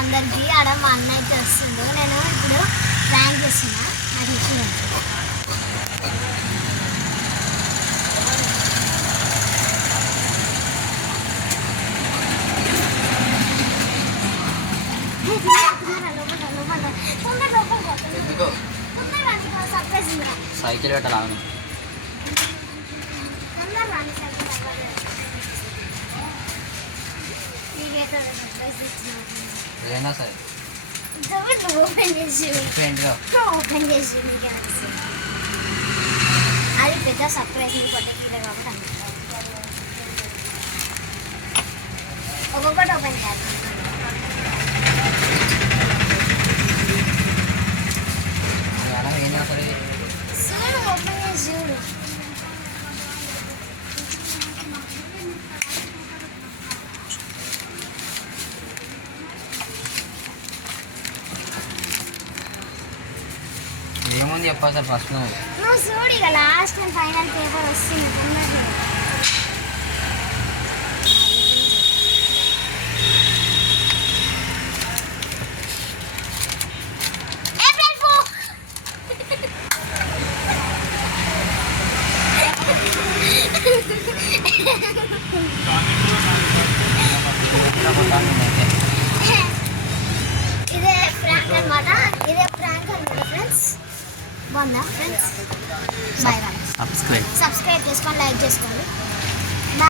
అందరికి ఆడ మా అన్న అయితే వస్తుండు. నేను ఇప్పుడు ప్రాంక్ చేస్తున్నా. నాకు చూడండి. సైకిల్ పెట్టాలి ఏదైనా సరే ఓపెన్ చేసి అది పెద్ద సర్ప్రైజ్ పొట్టకీలే కాబట్టి ఒక్కొక్కటి ఓపెన్ చేయాలి. చూడు ఓపెన్ చేసి చూడు. ఏముంది చెప్పా సార్ ఫస్ట్ నువ్వు చూడు ఇక లాస్ట్ అండ్ ఫైనల్ పేపర్ వస్తుంది. ఇదే ప్రాంక్ అన్నమాట. ఇదే ప్రాంక్ అన్నమాట ఫ్రెండ్స్. బాగుందా ఫ్రెండ్స్? Bye bye. సబ్స్క్రైబ్ చేసుకోండి, లైక్ చేసుకోండి.